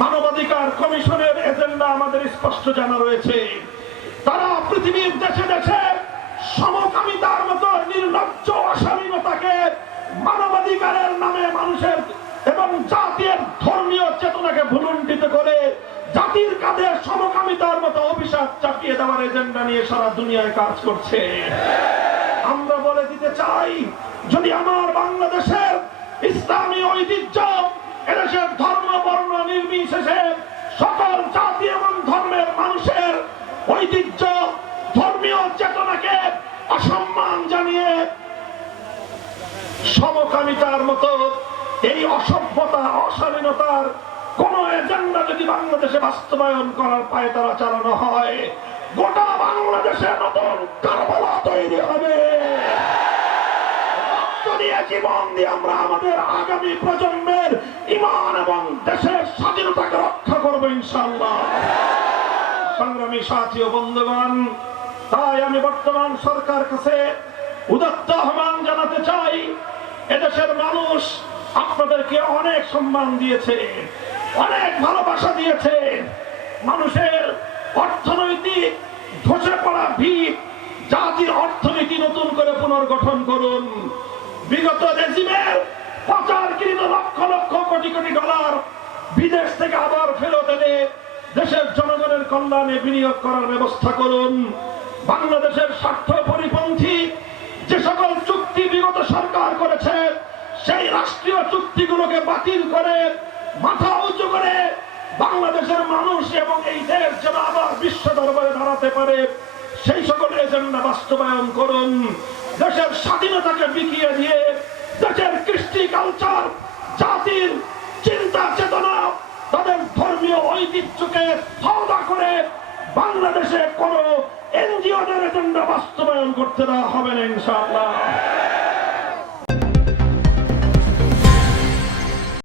মানবাধিকার কমিশনের এজেন্ডা আমাদের স্পষ্ট জানা রয়েছে। তারা পৃথিবীর দেশে দেশে সমকামিতার মতো নির্লজ্জ অশালীনতাকে মানবাধিকারের নামে মানুষের এবং জাতির ধর্মীয় চেতনাকে ভুলুণ্ঠিত করে জাতির কাঁধে সমকামিতার মতো অভিশাপ চাপিয়ে দেওয়ার এজেন্ডা নিয়ে সারা দুনিয়ায় কাজ করছে। আমরা বলে দিতে চাই, যদি আমার বাংলাদেশের ইসলামী ঐতিহ্য, এদেশের ধর্ম বর্ণ নির্বিশেষে সকল জাতি এবং ধর্মের মানুষের ঐতিহ্য ধর্মীয় চেতনাকে অসম্মান জানিয়ে সমকামিতার মতো এই অসভ্যতা অশালীনতার কোন এজেন্ডা যদি বাংলাদেশে বাস্তবায়ন করার পায়তারা চালানো হয়, গোটা বাংলাদেশে নতুন কারবালা তৈরি হবে। জীবন দিয়ে আমরা আমাদের আগামী প্রজন্মের ঈমান এবং দেশের স্বাধীনতাকে রক্ষা করব ইনশাআল্লাহ। সংগ্রামী সাথী ও বন্ধুগণ, তাই আমি বর্তমান সরকার কাছে উদাত্ত আহ্বান জানাতে চাই, এদেশের মানুষ আপনাদেরকে অনেক সম্মান দিয়েছে, অনেক ভালোবাসা দিয়েছে। মানুষের অর্থনৈতিক ধসে পড়া ভিত, জাতির অর্থনীতি নতুন করে পুনর্গঠন করুন। বিগত রেজিমের পাচারকৃত লক্ষ লক্ষ কোটি কোটি ডলার বিদেশ থেকে আবার ফেরত এনে দেশের জনগণের কল্যাণে বিনিয়োগ করার ব্যবস্থা করুন। বাংলাদেশের স্বার্থ পরিপন্থী যে সকল চুক্তি বিগত সরকার করেছে, সেই রাষ্ট্রীয় চুক্তিগুলোকে বাতিল করে মাথা উঁচু করে বাংলাদেশের মানুষ এবং এই দেশ যেন আবার বিশ্ব দরবারে দাঁড়াতে পারে, সেই সকল এজেন্ডা বাস্তবায়ন করুন। দেশের স্বাধীনতাকে বিকিয়ে দিয়ে দেশের কৃষ্টি কালচার, জাতির চিন্তা চেতনা, তাদের ধর্মীয় ঐতিহ্যকে সওদা করে বাংলাদেশে কোন এনজিওদের এজেন্ডা বাস্তবায়ন করতে দেওয়া হবে না ইনশাআল্লাহ।